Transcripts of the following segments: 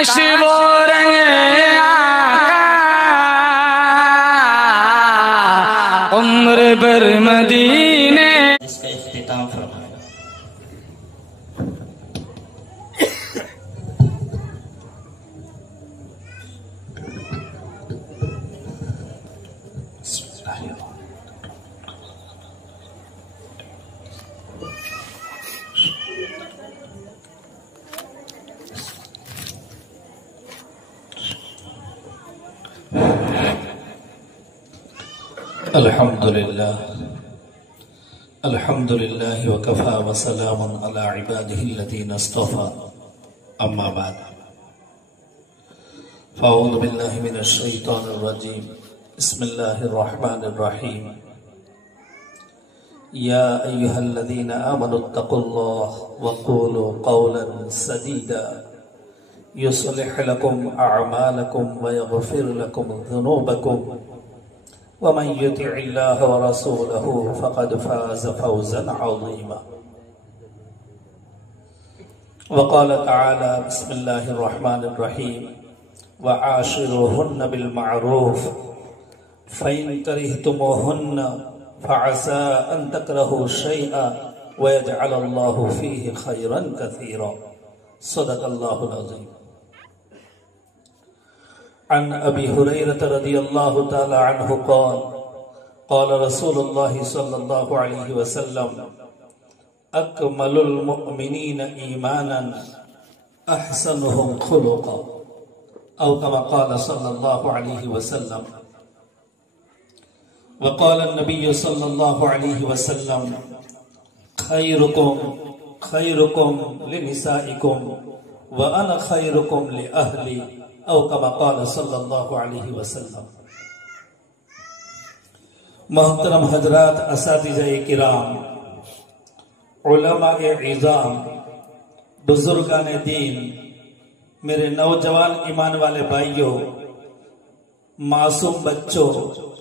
کاش وہ رنگ آقا عمر بھر مدینے اس کا اختتام فرمائے. الحمد لله وكفى وسلام على عباده الذين اصطفى أما بعد فأعوذ بالله من الشيطان الرجيم بسم الله الرحمن الرحيم يا أيها الذين آمنوا اتقوا الله وقولوا قولا سديدا يصلح لكم أعمالكم ويغفر لكم ذنوبكم ومن يطع الله ورسوله فقد فاز فوزا عظيما. وقال تعالى بسم الله الرحمن الرحيم وعاشروهن بالمعروف فإن كرهتموهن فعسى أن تكرهوا شيئا ويجعل الله فيه خيرا كثيرا. صدق الله العظيم. عن أبي هريرة رضي الله تعالى عنه قال قال رسول الله صلى الله عليه وسلم أكمل المؤمنين إيمانا أحسنهم خلقا أو كما قال صلى الله عليه وسلم. وقال النبي صلى الله عليه وسلم خيركم خيركم لنسائكم وأنا خيركم لأهلي او کما قال صلی اللہ علیہ وسلم. محترم حضرات، اساتذہ کرام، علماء عظام، بزرگان دین، میرے نوجوان ایمان والے بھائیوں، معصوم بچوں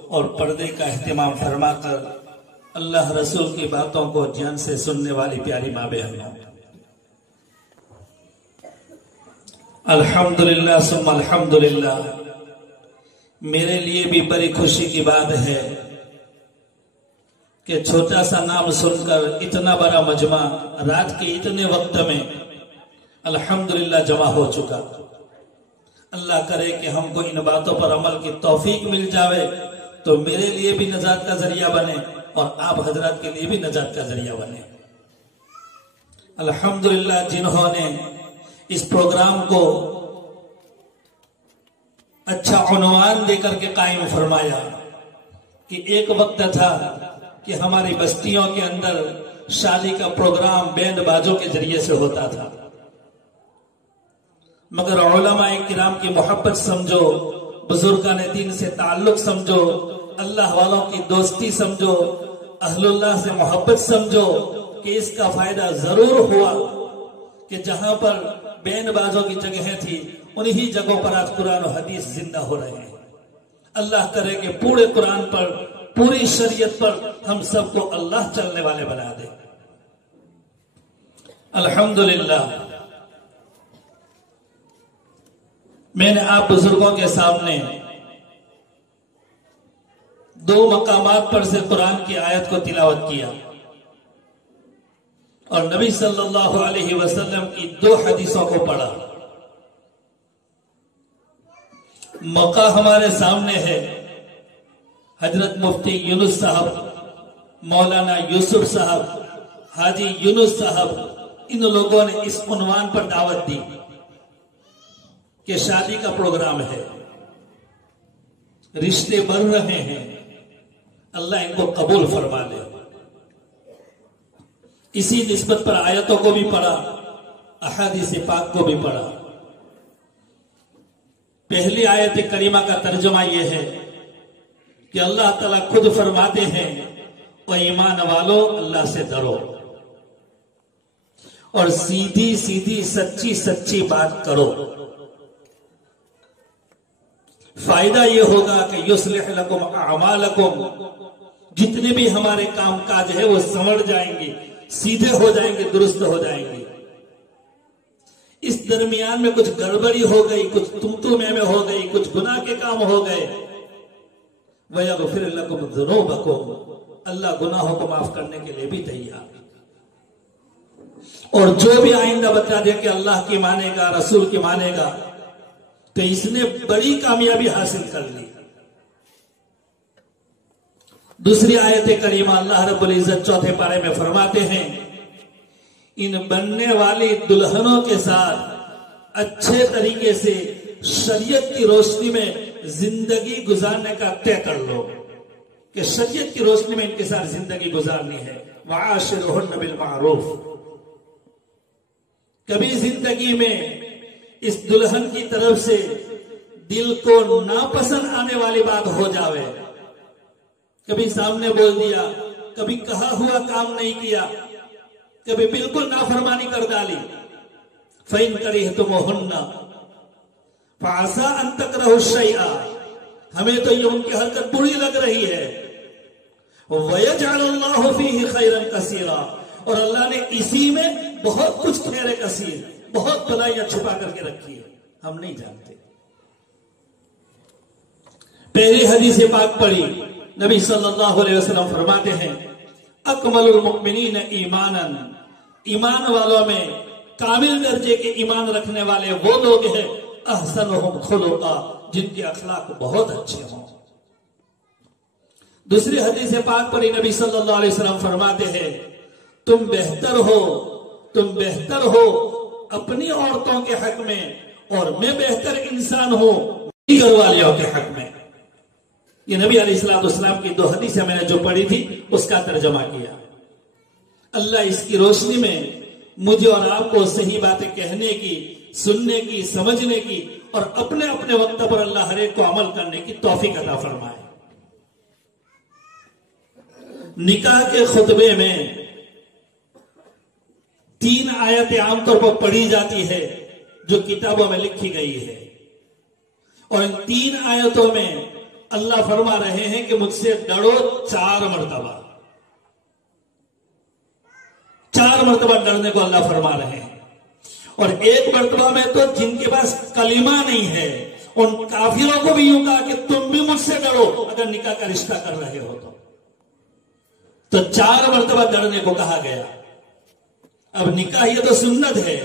اور پردے کا اہتمام فرما کر اللہ رسول کی باتوں کو دھیان سے سننے والی پیاری ماں بہنوں، الحمدللہ ثم الحمدللہ. میرے لیے بھی بڑی خوشی کی بات ہے کہ چھوٹا سا نام سن کر اتنا بڑا مجمع رات کے اتنے وقت میں الحمدللہ جمع ہو چکا. اللہ کرے کہ ہم کو ان باتوں پر عمل کی توفیق مل جاوے تو میرے لیے بھی نجات کا ذریعہ بنے اور آپ حضرات کے لیے بھی نجات کا ذریعہ بنے. الحمدللہ جنہوں نے اس پروگرام کو اچھا عنوان دے کر کے قائم فرمایا کہ ایک وقت تھا کہ ہماری بستیوں کے اندر شادی کا پروگرام بینڈ بازوں کے ذریعے سے ہوتا تھا، مگر علماء کرام کی محبت سمجھو، بزرگان دین سے تعلق سمجھو، اللہ والوں کی دوستی سمجھو، اہل اللہ سے محبت سمجھو کہ اس کا فائدہ ضرور ہوا کہ جہاں پر بینڈ بازوں کی جگہیں تھی انہی جگہوں پر آج قرآن و حدیث زندہ ہو رہے ہیں. اللہ کرے کہ پورے قرآن پر، پوری شریعت پر ہم سب کو اللہ چلنے والے بنا دے. الحمدللہ میں نے آپ بزرگوں کے سامنے دو مقامات پر سے قرآن کی آیت کو تلاوت کیا اور نبی صلی اللہ علیہ وسلم کی دو حدیثوں کو پڑھا. موقع ہمارے سامنے ہے، حضرت مفتی یونس صاحب، مولانا یوسف صاحب، حاجی یونس صاحب، ان لوگوں نے اس عنوان پر دعوت دی کہ شادی کا پروگرام ہے، رشتے بڑھ رہے ہیں، اللہ ان کو قبول فرما لے. اسی نسبت پر آیتوں کو بھی پڑھا، احادیث پاک کو بھی پڑھا. پہلی آیت کریمہ کا ترجمہ یہ ہے کہ اللہ تعالیٰ خود فرماتے ہیں وہ ایمان والو اللہ سے ڈرو اور سیدھی سیدھی سچی سچی بات کرو. فائدہ یہ ہوگا کہ یصلح لکم اعمالکم، جتنے بھی ہمارے کام کاج ہے وہ سمڑ جائیں گے، سیدھے ہو جائیں گے، درست ہو جائیں گے. اس درمیان میں کچھ گڑبڑی ہو گئی، کچھ تم میں ہو گئی، کچھ گناہ کے کام ہو گئے، وَيَغْفِرْ لَكُمْ ذُنُوبَكُمْ، اللہ گناہوں کو معاف کرنے کے لیے بھی تیار۔ اور جو بھی آئندہ بتا دے کہ اللہ کی مانے گا، رسول کی مانے گا، تو اس نے بڑی کامیابی حاصل کر لی۔ دوسری آیت کریمہ اللہ رب العزت چوتھے پارے میں فرماتے ہیں، ان بننے والی دلہنوں کے ساتھ اچھے طریقے سے شریعت کی روشنی میں زندگی گزارنے کا طے کر لو کہ شریعت کی روشنی میں ان کے ساتھ زندگی گزارنی ہے۔ وَعَاشِرُهُنَّ بِالْمَعْرُوفِ، کبھی زندگی میں اس دلہن کی طرف سے دل کو ناپسند آنے والی بات ہو جاوے، کبھی سامنے بول دیا، کبھی کہا ہوا کام نہیں کیا، کبھی بالکل نافرمانی کر ڈالی، فَإِن كَرِهْتُمُوهُنَّ فَعَسَىٰ أَن تَكْرَهُوا الشَّيْءَ، ہمیں تو یہ ان کی حرکت بری لگ رہی ہے، وَيَجْعَلَ اللَّهُ فِيهِ خَيْرًا كَثِيرًا، اور اللہ نے اسی میں بہت کچھ خیر کثیر، بہت بھلائیاں چھپا کر کے رکھی ہے، ہم نہیں جانتے۔ پہلی حدیث پاک پڑھی، نبی صلی اللہ علیہ وسلم فرماتے ہیں، اکمل المؤمنین ایمانا، ایمان والوں میں کامل درجے کے ایمان رکھنے والے وہ لوگ ہیں احسنہم خلقا، جن کے اخلاق بہت اچھے ہوں۔ دوسری حدیث پاک پر نبی صلی اللہ علیہ وسلم فرماتے ہیں، تم بہتر ہو اپنی عورتوں کے حق میں، اور میں بہتر انسان ہوں میری گھر والیوں کے حق میں۔ یہ نبی علیہ السلام کی دو حدیثیں میں نے جو پڑھی تھی اس کا ترجمہ کیا۔ اللہ اس کی روشنی میں مجھے اور آپ کو صحیح باتیں کہنے کی، سننے کی، سمجھنے کی، اور اپنے اپنے وقت پر اللہ ہر ایک کو عمل کرنے کی توفیق عطا فرمائے۔ نکاح کے خطبے میں 3 آیتیں عام طور پر پڑھی جاتی ہے جو کتابوں میں لکھی گئی ہے، اور ان 3 آیتوں میں اللہ فرما رہے ہیں کہ مجھ سے ڈرو 4 مرتبہ، 4 مرتبہ ڈرنے کو اللہ فرما رہے ہیں، اور 1 مرتبہ میں تو جن کے پاس کلمہ نہیں ہے ان کافروں کو بھی یوں کہا کہ تم بھی مجھ سے ڈرو اگر نکاح کا رشتہ کر رہے ہو تو 4 مرتبہ ڈرنے کو کہا گیا۔ اب نکاح یہ تو سنت ہے،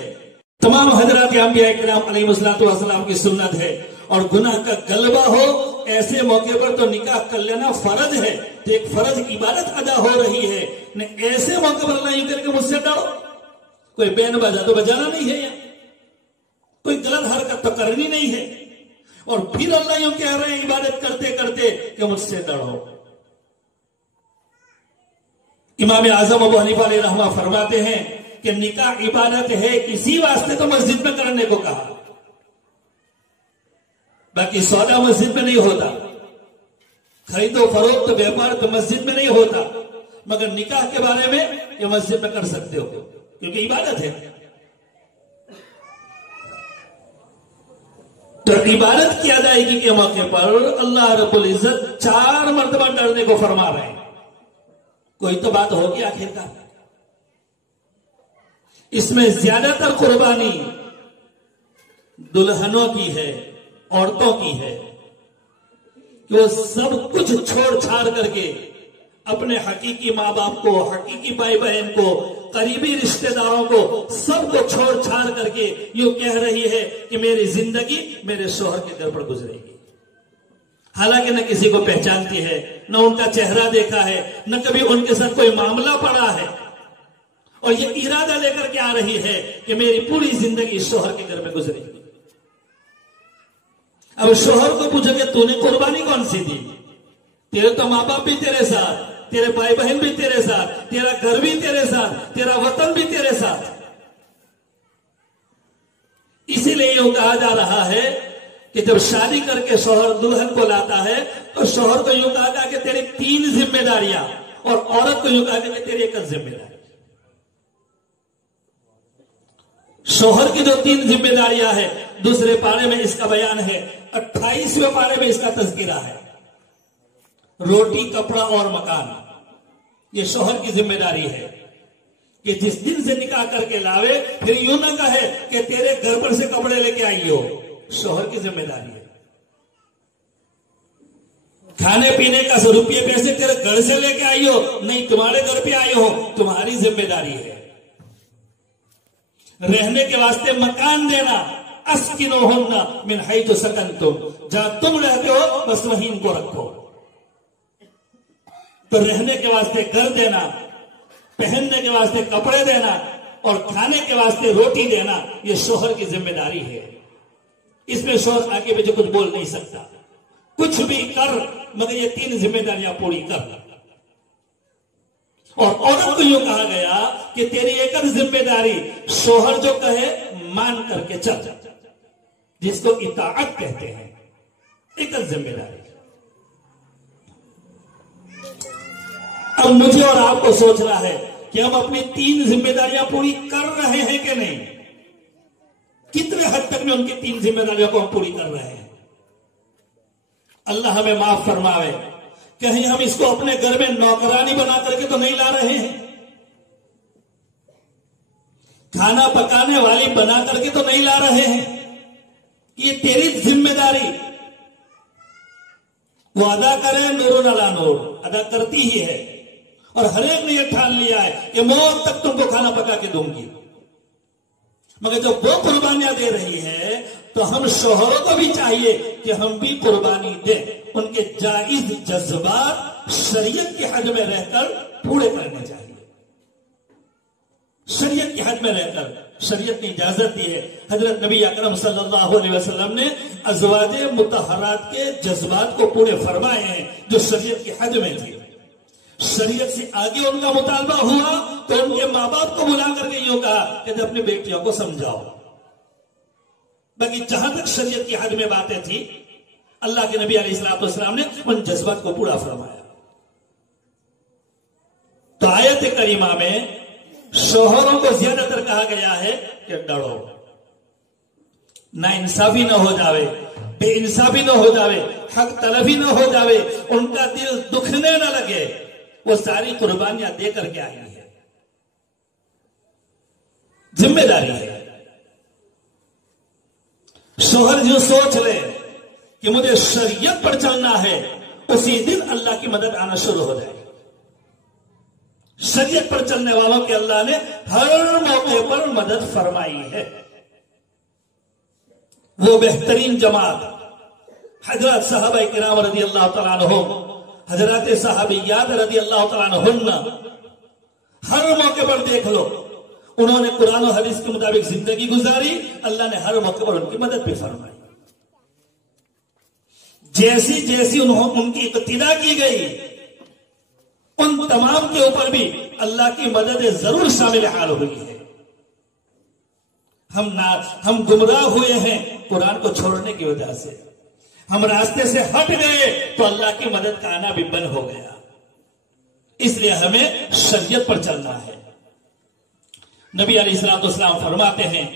تمام حضرات انبیاء کرام علیہ السلام کی سنت ہے، اور گناہ کا غلبہ ہو ایسے موقع پر تو نکاح کر لینا فرض ہے، تو ایک فرض عبادت ادا ہو رہی ہے، ایسے موقع پر اللہ یوں کر کے مجھ سے ڈرو، کوئی بین بجا تو بجانا نہیں ہے، کوئی غلط حرکت تو کرنی نہیں ہے، اور پھر اللہ یوں کہہ رہے ہیں عبادت کرتے کرتے کہ مجھ سے ڈرو۔ امام اعظم ابو حنیفہ علیہ رحمہ فرماتے ہیں کہ نکاح عبادت ہے، اسی واسطے تو مسجد میں کرنے کو کہا، باقی سودا مسجد میں نہیں ہوتا، خرید و فروخت بیپار تو مسجد میں نہیں ہوتا، مگر نکاح کے بارے میں یہ مسجد میں کر سکتے ہو کیونکہ عبادت ہے۔ تو عبادت کی ادائیگی کے موقع پر اللہ رب العزت 4 مرتبہ ڈرنے کو فرما رہے ہیں، کوئی تو بات ہوگی آخر کا۔ اس میں زیادہ تر قربانی دلہنوں کی ہے، عورتوں کی ہے، کہ وہ سب کچھ چھوڑ چھاڑ کر کے اپنے حقیقی ماں باپ کو، حقیقی بھائی بہن کو، قریبی رشتہ داروں کو، سب کو چھوڑ چھاڑ کر کے یوں کہہ رہی ہے کہ میری زندگی میرے شوہر کے گھر پر گزرے گی، حالانکہ نہ کسی کو پہچانتی ہے، نہ ان کا چہرہ دیکھا ہے، نہ کبھی ان کے ساتھ کوئی معاملہ پڑا ہے، اور یہ ارادہ لے کر کے آ رہی ہے کہ میری پوری زندگی شوہر کے گھر میں گزرے گی۔ اب شوہر کو پوچھو کہ تو نے قربانی کون سی دی؟ تیرے تو ماں باپ بھی تیرے ساتھ، تیرے بھائی بہن بھی تیرے ساتھ، تیرا گھر بھی تیرے ساتھ، تیرا وطن بھی تیرے ساتھ۔ اسی لیے یہ کہا جا رہا ہے کہ جب شادی کر کے شوہر دلہن کو لاتا ہے تو شوہر کو یوں کہا گیا کہ تیری 3 ذمہ داریاں، اور عورت کو یوں کہا گیا کہ تیری 1 ذمہ داری۔ شوہر کی جو 3 ذمہ داریاں ہیں دوسرے پارے میں اس کا بیان ہے، 28ویں پارے میں اس کا تذکرہ ہے۔ روٹی، کپڑا اور مکان، یہ شوہر کی ذمہ داری ہے۔ کہ جس دن سے نکاح کر کے لاوے پھر یوں نہ کہے کہ تیرے گھر پر سے کپڑے لے کے آئی ہو. شوہر کی ذمہ داری ہے. کھانے پینے کا 100 روپے پیسے تیرے گھر سے لے کے آئی ہو نہیں, تمہارے گھر پہ آئے ہو, تمہاری ذمہ داری ہے. رہنے کے واسطے مکان دینا, اسکنوہن من حیث سکنتم, جہاں تم رہتے ہو بس وہیں ان کو رکھو. تو رہنے کے واسطے گھر دینا, پہننے کے واسطے کپڑے دینا اور کھانے کے واسطے روٹی دینا, یہ شوہر کی ذمہ داری ہے. اس میں شوہر آگے پیچھے کچھ بول نہیں سکتا. کچھ بھی کر مگر یہ 3 ذمہ داریاں پوری کر. اور عورت کو یوں کہا گیا کہ تیری ایک ذمہ داری شوہر جو کہے مان کر کے چل, جس کو اطاعت کہتے ہیں, ایک ذمہ داری. اب مجھے اور آپ کو سوچنا ہے کہ ہم اپنی 3 ذمہ داریاں پوری کر رہے ہیں کہ نہیں. کتنے حد تک میں ان کی 3 ذمہ داریوں کو ہم پوری کر رہے ہیں. اللہ ہمیں معاف فرماوے. کہیں ہم اس کو اپنے گھر میں نوکرانی بنا کر کے تو نہیں لا رہے ہیں, کھانا پکانے والی بنا کر کے تو نہیں لا رہے ہیں. یہ تیری ذمہ داری, وہ ادا کرے نور علی نور, ادا کرتی ہی ہے. اور ہر ایک نے یہ ٹھان لیا ہے کہ موت تک تم کو کھانا پکا کے دوں گی. مگر جب وہ قربانیاں دے رہی ہے تو ہم شوہروں کو بھی چاہیے کہ ہم بھی قربانی دیں. ان کے جائز جذبات شریعت کی حد میں رہ کر پورے کرنے چاہیے. شریعت کی حد میں رہ کر شریعت نے اجازت دی ہے. حضرت نبی اکرم صلی اللہ علیہ وسلم نے ازواج مطہرات کے جذبات کو پورے فرمائے ہیں جو شریعت کی حد میں تھے. شریعت سے آگے ان کا مطالبہ ہوا تو ان کے ماں باپ کو بلا کر کے یوں کہا کہ اپنی بیٹیوں کو سمجھاؤ. باقی جہاں تک شریعت کی حد میں باتیں تھی اللہ کے نبی علیہ الصلوۃ والسلام نے ان جذبات کو پورا فرمایا. تو آیت کریمہ میں شوہروں کو زیادہ تر کہا گیا ہے کہ ڈرو, نا انصافی نہ ہو جاوے, بے انصافی نہ ہو جاوے, حق طلبی نہ ہو جاوے, ان کا دل دکھنے نہ لگے. وہ ساری قربانیاں دے کر کے آئی ہے, ذمہ داری ہے. شوہر جو سوچ لے کہ مجھے شریعت پر چلنا ہے اسی دن اللہ کی مدد آنا شروع ہو جائے. شریعت پر چلنے والوں کے اللہ نے ہر موقع پر مدد فرمائی ہے. وہ بہترین جماعت حضرات صحابہ کرام رضی اللہ تعالیٰ عنہ, حضرات صحابیات رضی اللہ تعالیٰ عنہن, ہر موقع پر دیکھ لو انہوں نے قرآن و حدیث کے مطابق زندگی گزاری. اللہ نے ہر موقع پر ان کی مدد بھی فرمائی. جیسی جیسی ان کی اقتدا کی گئی ان تمام کے اوپر بھی اللہ کی مدد ضرور شامل حال ہوئی ہے. ہم گمراہ ہوئے ہیں قرآن کو چھوڑنے کی وجہ سے, ہم راستے سے ہٹ گئے تو اللہ کی مدد کا آنا بھی بند ہو گیا. اس لیے ہمیں شریعت پر چلنا ہے. نبی علیہ الصلوۃ والسلام فرماتے ہیں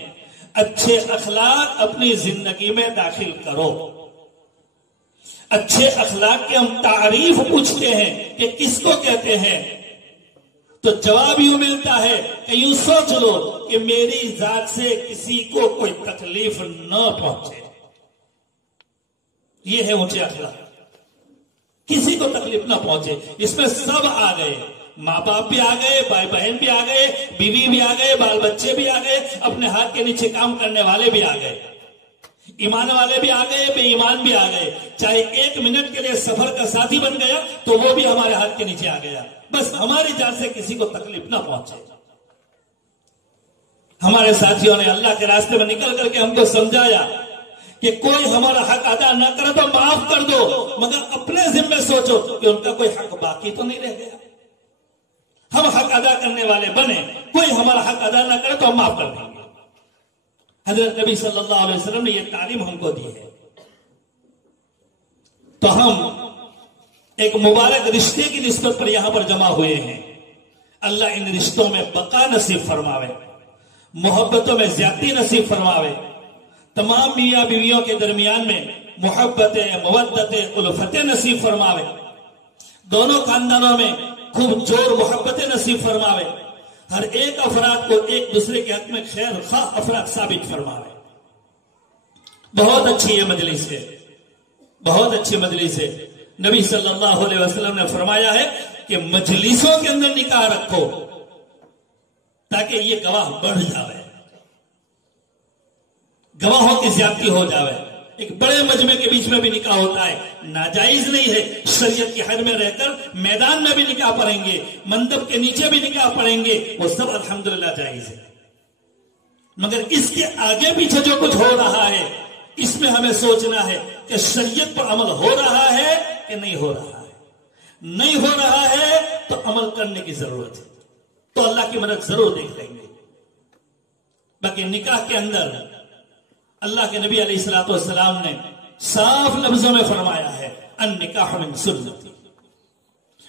اچھے اخلاق اپنی زندگی میں داخل کرو. اچھے اخلاق کی ہم تعریف پوچھتے ہیں کہ کس کو کہتے ہیں تو جواب یوں ملتا ہے کہ یوں سوچ لو کہ میری ذات سے کسی کو کوئی تکلیف نہ پہنچے. یہ ہے اونچے اخلاق, کسی کو تکلیف نہ پہنچے. اس میں سب آ گئے, ماں باپ بھی آ گئے, بھائی بہن بھی آ گئے, بیوی بھی آ گئے, بال بچے بھی آ گئے, اپنے ہاتھ کے نیچے کام کرنے والے بھی آ گئے, ایمان والے بھی آ گئے, بے ایمان بھی آ گئے. چاہے 1 منٹ کے لیے سفر کا ساتھی بن گیا تو وہ بھی ہمارے ہاتھ کے نیچے آ گیا. بس ہماری جان سے کسی کو تکلیف نہ پہنچے. ہمارے ساتھیوں نے اللہ کے راستے میں نکل کر کے ہم کو سمجھایا کہ کوئی ہمارا حق ادا نہ کرے تو معاف کر دو, مگر اپنے ذمے سوچو کہ ان کا کوئی حق باقی تو نہیں رہ گیا. ہم حق ادا کرنے والے بنے, کوئی ہمارا حق ادا نہ کرے تو ہم معاف کر دیں گے. حضرت نبی صلی اللہ علیہ وسلم نے یہ تعلیم ہم کو دی ہے. تو ہم ایک مبارک رشتے کی نسبت پر یہاں پر جمع ہوئے ہیں. اللہ ان رشتوں میں بقا نصیب فرماوے, محبتوں میں زیادتی نصیب فرماوے. تمام میاں بیویوں کے درمیان میں محبت, مودت, الفت نصیب فرماوے. دونوں خاندانوں میں خوب جوڑ محبت نصیب فرماوے. ہر ایک افراد کو ایک دوسرے کے حق میں خیر خواہ افراد ثابت فرما رہے. بہت اچھی یہ مجلس ہے, بہت اچھی مجلس ہے. نبی صلی اللہ علیہ وسلم نے فرمایا ہے کہ مجلسوں کے اندر نکاح رکھو تاکہ یہ گواہ بڑھ جاوے, گواہوں کی زیادتی ہو جاوے. ایک بڑے مجمع کے بیچ میں بھی نکاح ہوتا ہے, ناجائز نہیں ہے. شریعت کی حد میں رہ کر میدان میں بھی نکاح پڑھیں گے, مندب کے نیچے بھی نکاح پڑھیں گے, وہ سب الحمدللہ جائز ہے. مگر اس کے آگے پیچھے جو کچھ ہو رہا ہے اس میں ہمیں سوچنا ہے کہ شریعت پر عمل ہو رہا ہے کہ نہیں ہو رہا ہے. نہیں ہو رہا ہے تو عمل کرنے کی ضرورت ہے, تو اللہ کی مدد ضرور دیکھ لیں گے. باقی نکاح کے اندر اللہ کے نبی علیہ الصلوۃ والسلام نے صاف لفظوں میں فرمایا ہے النکاح من سنتی,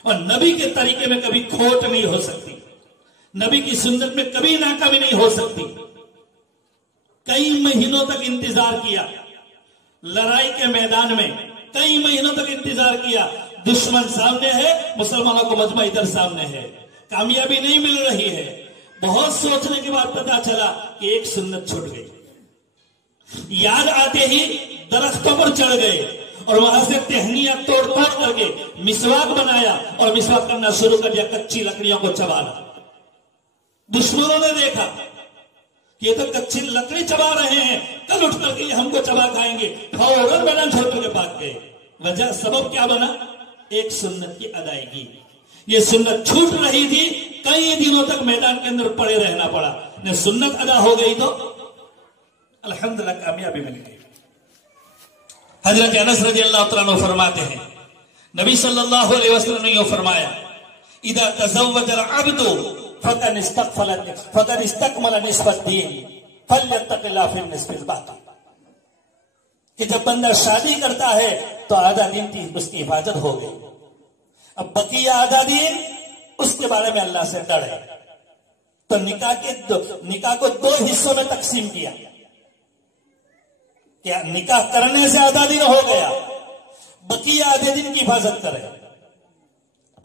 اور نبی کے طریقے میں کبھی کھوٹ نہیں ہو سکتی, نبی کی سنت میں کبھی ناکامی نہیں ہو سکتی. کئی مہینوں تک انتظار کیا, لڑائی کے میدان میں کئی مہینوں تک انتظار کیا, دشمن سامنے ہے, مسلمانوں کو مجمع ادھر سامنے ہے, کامیابی نہیں مل رہی ہے. بہت سوچنے کے بعد پتا چلا کہ ایک سنت چھوٹ گئی. یاد آتے ہی درختوں پر چڑھ گئے اور وہاں سے ٹہنیاں توڑ توڑ کر کے مسواک بنایا اور مسواک کرنا شروع کر دیا, کچی لکڑیوں کو چبانا. دشمنوں نے دیکھا کہ یہ تو کچی لکڑی چبا رہے ہیں, کل اٹھ کر کے یہ ہم کو چبا کھائیں گے, فوراً میدان چھوڑ کر کے بھاگ گئے. وجہ سبب کیا بنا؟ ایک سنت کی ادائیگی. یہ سنت چھوٹ رہی تھی, کئی دنوں تک میدان کے اندر پڑے رہنا پڑا. سنت ادا ہو گئی تو الحمدللہ کامیابی مل گئی. حضرت انس رضی اللہ تعالیٰ عنہ فرماتے ہیں نبی صلی اللہ علیہ وسلم نے یہ فرمایا اذا تزوج العبد فقد استكمل نصف الدين فليتق الله في النصف الباقي, کہ جب بندہ شادی کرتا ہے تو آدھا دین کی اس کی حفاظت ہو گئی. اب بقیہ آدھا دین اس کے بارے میں اللہ سے ڈرے. تو نکاح کو دو حصوں میں تقسیم کیا. کیا نکاح کرنے سے آدھا دن ہو گیا, بقیہ آدھے دن کی حفاظت کرے.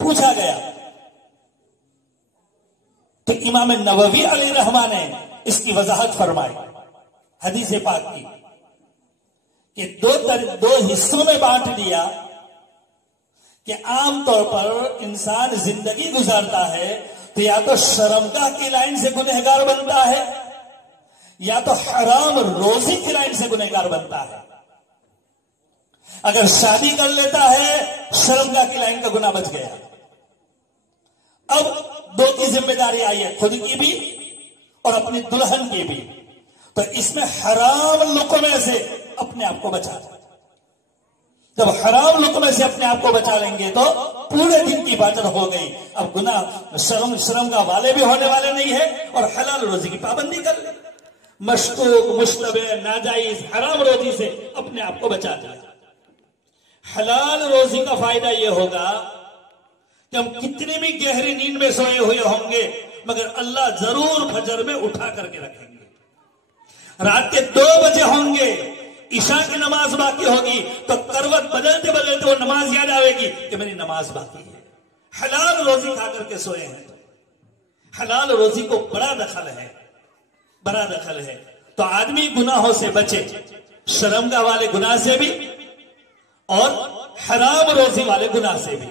پوچھا گیا تو امام نووی علیہ رحمہ نے اس کی وضاحت فرمائی حدیث پاک کی کہ دو حصوں میں بانٹ دیا کہ عام طور پر انسان زندگی گزارتا ہے تو یا تو شرمگاہ کی لائن سے گنہگار بنتا ہے یا تو حرام روزی کی لائن سے گنہگار بنتا ہے. اگر شادی کر لیتا ہے شرمگاہ کی لائن کا گناہ بچ گیا. اب دو کی ذمہ داری آئی ہے, خود کی بھی اور اپنی دلہن کی بھی. تو اس میں حرام لقمے سے اپنے آپ کو بچا لیں. جب حرام لقمے سے اپنے آپ کو بچا لیں گے تو پورے دن کی حفاظت ہو گئی. اب گناہ شرمگاہ والے بھی ہونے والے نہیں ہے اور حلال روزی کی پابندی کر لیں. مشکوک, مشتبہ, ناجائز, حرام روزی سے اپنے آپ کو بچا دیا. حلال روزی کا فائدہ یہ ہوگا کہ ہم کتنی بھی گہری نیند میں سوئے ہوئے ہوں گے مگر اللہ ضرور فجر میں اٹھا کر کے رکھیں گے. رات کے 2 بجے ہوں گے, عشاء کی نماز باقی ہوگی تو کروٹ بدلتے بدلتے وہ نماز یاد آئے گی کہ میری نماز باقی ہے. حلال روزی کھا کر کے سوئے ہیں. حلال روزی کو بڑا دخل ہے, بڑا دخل ہے. تو آدمی گناہوں سے بچے, شرمگاہ والے گناہ سے بھی اور حرام روزی والے گناہ سے بھی.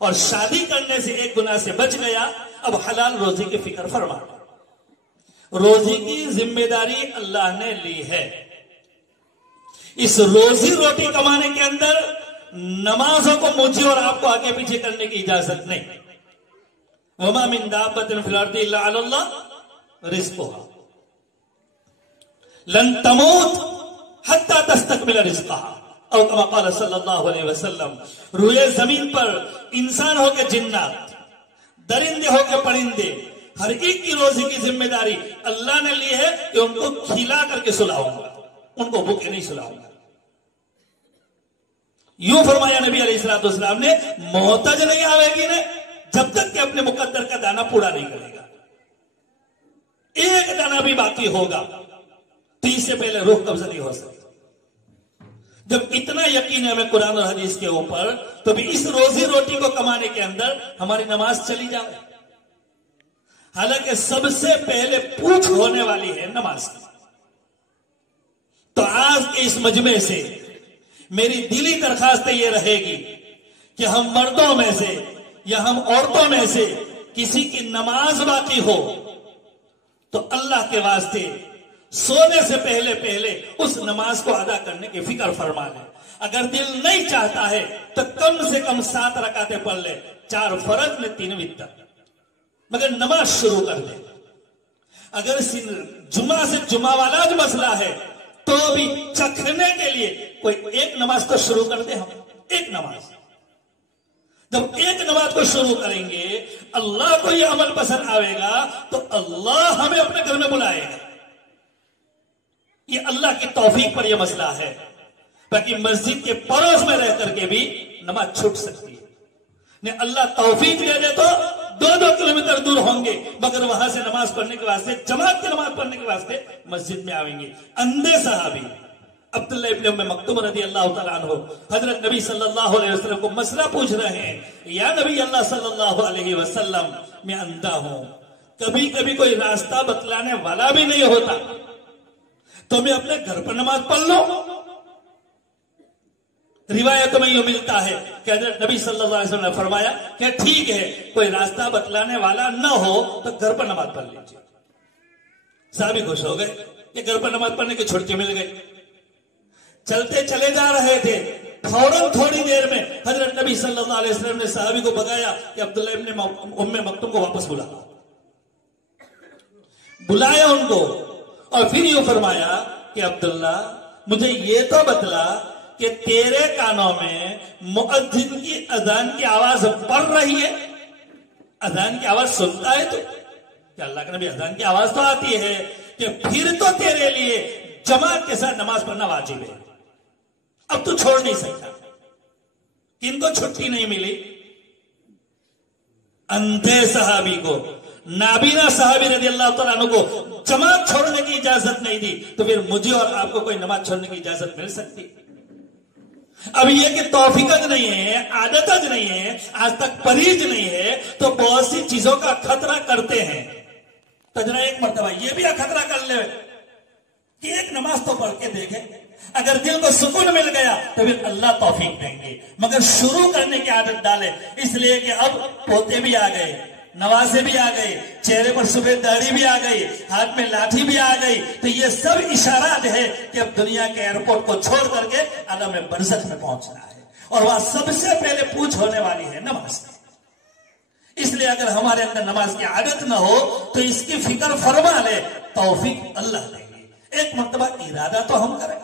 اور شادی کرنے سے ایک گناہ سے بچ گیا, اب حلال روزی کی فکر فرما. روزی کی ذمہ داری اللہ نے لی ہے. اس روزی روٹی کمانے کے اندر نمازوں کو مجھے اور آپ کو آگے پیچھے کرنے کی اجازت نہیں. وما من دابۃ فی الارض الا علی اللہ رزقها لن تموت حتی تستکمل رزقها او کما قال صلی اللہ علیہ وسلم. روئے زمین پر انسان ہو کے جنات, درندے ہو کے پرندے, ہر ایک کی روزی کی ذمہ داری اللہ نے لی ہے کہ ان کو کھلا کر کے سلاؤں گا, ان کو بھوکے نہیں سلاؤں گا. یوں فرمایا نبی علیہ الصلوۃ والسلام نے, محتاج نہیں آئے گی نے جب تک کہ اپنے مقدر کا دانہ پورا نہیں کرے گا. ایک دانہ بھی باقی ہوگا تو اس سے پہلے روح قبض نہیں ہو سکتی. جب اتنا یقین ہے ہمیں قرآن اور حدیث کے اوپر تو بھی اس روزی روٹی کو کمانے کے اندر ہماری نماز چلی جائے, حالانکہ سب سے پہلے پوچھ ہونے والی ہے نماز کی. تو آج کے اس مجمع سے میری دلی درخواست یہ رہے گی کہ ہم مردوں میں سے یا ہم عورتوں میں سے کسی کی نماز باقی ہو تو اللہ کے واسطے سونے سے پہلے اس نماز کو ادا کرنے کی فکر فرما لے. اگر دل نہیں چاہتا ہے تو کم سے کم 7 رکعتیں پڑھ لے، 4 فرض میں 3 وتر، مگر نماز شروع کر دے. اگر جمعہ سے جمعہ والا جو مسئلہ ہے تو بھی چکھنے کے لیے کوئی ایک نماز کو شروع کر دے. ہم ایک نماز، جب ایک نماز کو شروع کریں گے اللہ کو یہ عمل پسند آئے گا تو اللہ ہمیں اپنے گھر میں بلائے گا. یہ اللہ کی توفیق پر یہ مسئلہ ہے. باقی مسجد کے پڑوس میں رہ کر کے بھی نماز چھوٹ سکتی ہے. نہیں اللہ توفیق دے دے تو 2 کلومیٹر دور ہوں گے مگر وہاں سے نماز پڑھنے کے واسطے، جماعت کی نماز پڑھنے کے واسطے مسجد میں آئیں گے. اندھے صحابی عبداللہ ابن ام مکتوم رضی اللہ تعالیٰ عنہ حضرت نبی صلی اللہ علیہ وسلم کو مسئلہ پوچھ رہے ہیں، یا نبی اللہ صلی اللہ علیہ وسلم میں اندھا ہوں، کبھی کبھی کوئی راستہ بتلانے والا بھی نہیں ہوتا، تو میں اپنے گھر پر نماز پڑھ لوں؟ روایتوں میں یہ ملتا ہے کہ حضرت نبی صلی اللہ علیہ وسلم نے فرمایا کہ ٹھیک ہے، کوئی راستہ بتلانے والا نہ ہو تو گھر پر نماز پڑھ لیجیے. صحابی خوش ہو گئے کہ گھر پر نماز پڑھنے کی چھٹی مل گئی. چلتے چلے جا رہے تھے، فوراً تھوڑی دیر میں حضرت نبی صلی اللہ علیہ وسلم نے صحابی کو بتایا کہ عبداللہ ابن ام مکتوم کو واپس بلایا ان کو، اور پھر یہ فرمایا کہ عبداللہ مجھے یہ تو بتلا کہ تیرے کانوں میں مؤذن کی اذان کی آواز پڑ رہی ہے، اذان کی آواز سنتا ہے تو؟ کہ اللہ کے نبی اذان کی آواز تو آتی ہے، کہ پھر تو تیرے لیے جماعت کے ساتھ نماز پڑھنا واجب ہے، اب تو چھوڑ نہیں سکتا. کن کو چھٹی نہیں ملی؟ اندھے صحابی کو، نابینا صحابی رضی اللہ تعالیٰ عنہ کو جماعت چھوڑنے کی اجازت نہیں دی، تو پھر مجھے اور آپ کو کوئی نماز چھوڑنے کی اجازت مل سکتی؟ اب یہ کہ توفیق نہیں ہے، عادت نہیں ہے، آج تک پرہیز نہیں ہے، تو بہت سی چیزوں کا خطرہ کرتے ہیں. تو ذرا ایک مرتبہ یہ بھی خطرہ کر لے کہ ایک نماز تو پڑھ کے دیکھیں، اگر دل کو سکون مل گیا تو پھر اللہ توفیق دیں گے. مگر شروع کرنے کی عادت ڈالے، اس لیے کہ اب پوتے بھی آ گئے، نوازے بھی آ گئے، چہرے پر سفید داڑھی بھی آ گئی، ہاتھ میں لاٹھی بھی آ گئی، تو یہ سب اشارات ہے کہ اب دنیا کے ایئرپورٹ کو چھوڑ کر کے عالم برزخ میں پہنچنا ہے، اور وہاں سب سے پہلے پوچھ ہونے والی ہے نماز. اس لیے اگر ہمارے اندر نماز کی عادت نہ ہو تو اس کی فکر فرما لے، توفیق اللہ دیں گے. ایک مرتبہ ارادہ تو ہم کریں.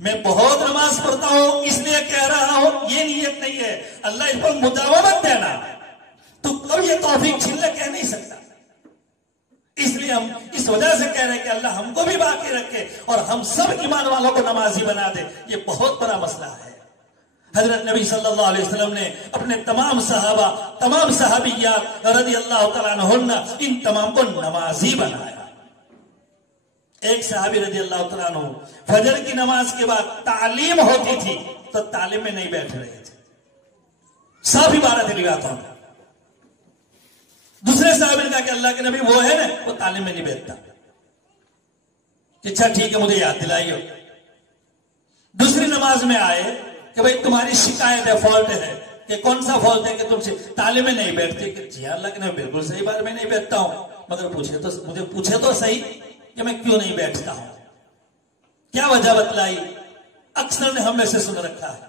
میں بہت نماز پڑھتا ہوں اس لیے کہہ رہا ہوں، یہ نیت نہیں ہے. اللہ اس پر مداومت دینا، تو کب یہ توفیق چھین لے کہہ نہیں سکتا. اس لیے ہم اس وجہ سے کہہ رہے ہیں کہ اللہ ہم کو بھی باقی رکھے اور ہم سب ایمان والوں کو نمازی بنا دے. یہ بہت بڑا مسئلہ ہے. حضرت نبی صلی اللہ علیہ وسلم نے اپنے تمام صحابہ، تمام صحابیات رضی اللہ تعالیٰ عنہن، ان تمام کو نمازی بنایا. ایک صحابی رضی اللہ تعالیٰ عنہ فجر کی نماز کے بعد تعلیم ہوتی تھی تو تعلیم میں نہیں بیٹھ رہے تھے. صاف عبارت روایتوں میں. دوسرے صحابی نے کہا کہ اللہ کے نبی وہ ہے نا، وہ تعلیم میں نہیں بیٹھتا. اچھا ٹھیک ہے، مجھے یاد دلائیے. دوسری نماز میں آئے کہ بھئی تمہاری شکایت ہے، فالٹ ہے. کہ کون سا فالٹ ہے کہ تم سے تعلیم میں نہیں بیٹھتے؟ کہ جی اللہ کے نبی بالکل صحیح بات میں نہیں بیٹھتا ہوں، مگر مجھے پوچھے تو صحیح کہ میں کیوں نہیں بیٹھتا ہوں، کیا وجہ بتلائی؟ اکثر نے ہم میں سے سن رکھا ہے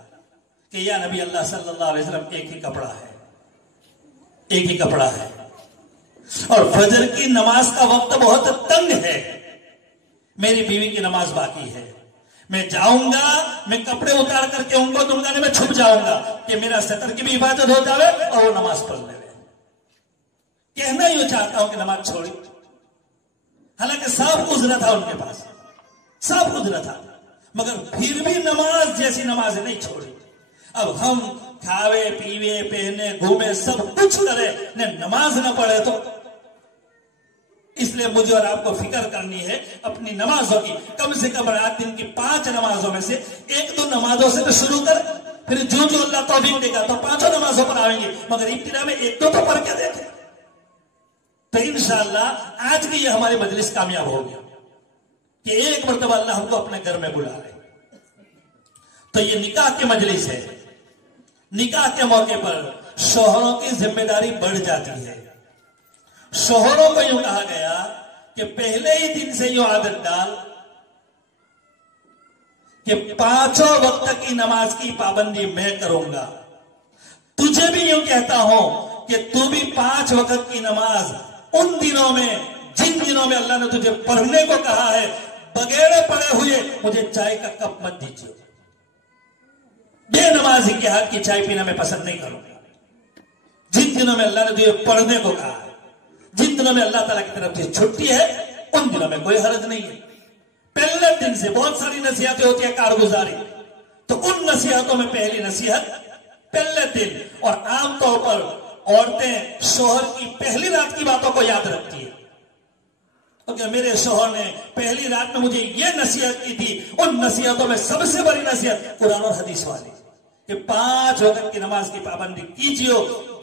کہ یا نبی اللہ صلی اللہ علیہ وسلم ایک ہی کپڑا ہے، ایک ہی کپڑا ہے، اور فجر کی نماز کا وقت بہت تنگ ہے، میری بیوی کی نماز باقی ہے، میں جاؤں گا، میں کپڑے اتار کر کے ان کو دنگانے میں چھپ جاؤں گا کہ میرا سطر کی بھی حفاظت ہو جاوے اور وہ نماز پڑھ لے. کہنا یوں چاہتا ہوں کہ نماز چھوڑی، حالانکہ صاف عذر تھا ان کے پاس، صاف عذر تھا، مگر پھر بھی نماز جیسی نماز نہیں چھوڑی. اب ہم کھاوے پیوے پہنے گھومے سب کچھ کرے، نماز نہ پڑھے تو. اس لیے مجھے اور آپ کو فکر کرنی ہے اپنی نمازوں کی. کم سے کم رات دن کی 5 نمازوں میں سے 1-2 نمازوں سے تو شروع کر، پھر جو اللہ توفیق دے گا تو 5 نمازوں پر آئیں گے، مگر ابتدا میں 1-2 تو پڑھ کے دیکھیں. تو انشاءاللہ آج کی یہ ہماری مجلس کامیاب ہوگی کہ ایک مرتبہ اللہ ہم کو اپنے گھر میں بلا لے. تو یہ نکاح کی مجلس ہے. نکاح کے موقع پر شوہروں کی ذمہ داری بڑھ جاتی ہے. شوہروں کو یوں کہا گیا کہ پہلے ہی دن سے یوں عادت ڈال کہ 5 وقت کی نماز کی پابندی میں کروں گا. تجھے بھی یوں کہتا ہوں کہ تو بھی 5 وقت کی نماز ان دنوں میں جن دنوں میں اللہ نے تجھے پڑھنے کو کہا ہے بغیر پڑھے ہوئے مجھے چائے کا کپ مت دیجیے. بے نمازی کے حق کی چائے پینا میں پسند نہیں کروں گا. جن دنوں میں اللہ نے تجھے پڑھنے کو کہا ہے, جن دنوں میں اللہ تعالیٰ کی طرف سے چھٹی ہے, ان دنوں میں کوئی حرج نہیں ہے. پہلے دن سے بہت ساری نصیحتیں ہوتی ہیں کارگزاری, تو ان نصیحتوں میں پہلی نصیحت پہلے دن. اور عام طور پر عورتیں شوہر کی پہلی رات کی باتوں کو یاد رکھتی ہیں. کیونکہ میرے شوہر نے پہلی رات میں مجھے یہ نصیحت کی تھی. ان نصیحتوں میں سب سے بڑی نصیحت قرآن اور حدیث والی کہ 5 وقت کی نماز کی پابندی کیجیے.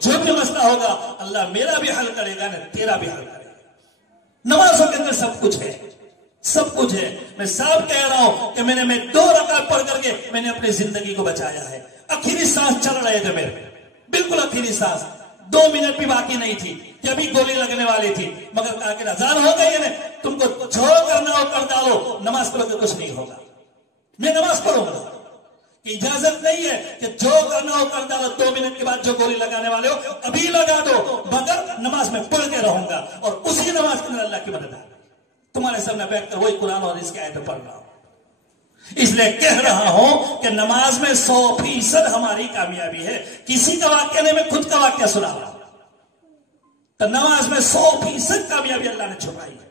جو بھی مسئلہ ہوگا اللہ میرا بھی حل کرے گا, نہ تیرا بھی حل کرے گا. نمازوں کے اندر سب کچھ ہے, سب کچھ ہے. میں صاحب کہہ رہا ہوں کہ میں نے 2 رکعت پڑھ کر کے میں نے اپنی زندگی کو بچایا ہے. آخری سانس چل رہے تھے میرے, بالکل آخری سانس, 2 منٹ بھی باقی نہیں تھی کہ ابھی گولی لگنے والی تھی, مگر کہا کہ اذان ہو گئی ہے, تم کو جو کرنا ہو کر ڈالو, نماز پڑھو کہ کچھ نہیں ہوگا. میں نماز پڑھوں گا, اجازت نہیں ہے کہ جو کرنا ہو کر ڈالو, 2 منٹ کے بعد جو گولی لگانے والے ہو ابھی لگا دو, مگر نماز میں پڑھ کے رہوں گا. اور اسی نماز کے اندر اللہ کی مدد ہے. تمہارے سامنے بیٹھ کر وہی قرآن اور اس کی آیتیں پڑھ رہا ہوں. اس لیے کہہ رہا ہوں کہ نماز میں 100% ہماری کامیابی ہے. کسی کا واقعہ نہیں, میں خود کا واقعہ سنا رہا ہوں. تو نماز میں 100% کامیابی اللہ نے چھپائی ہے.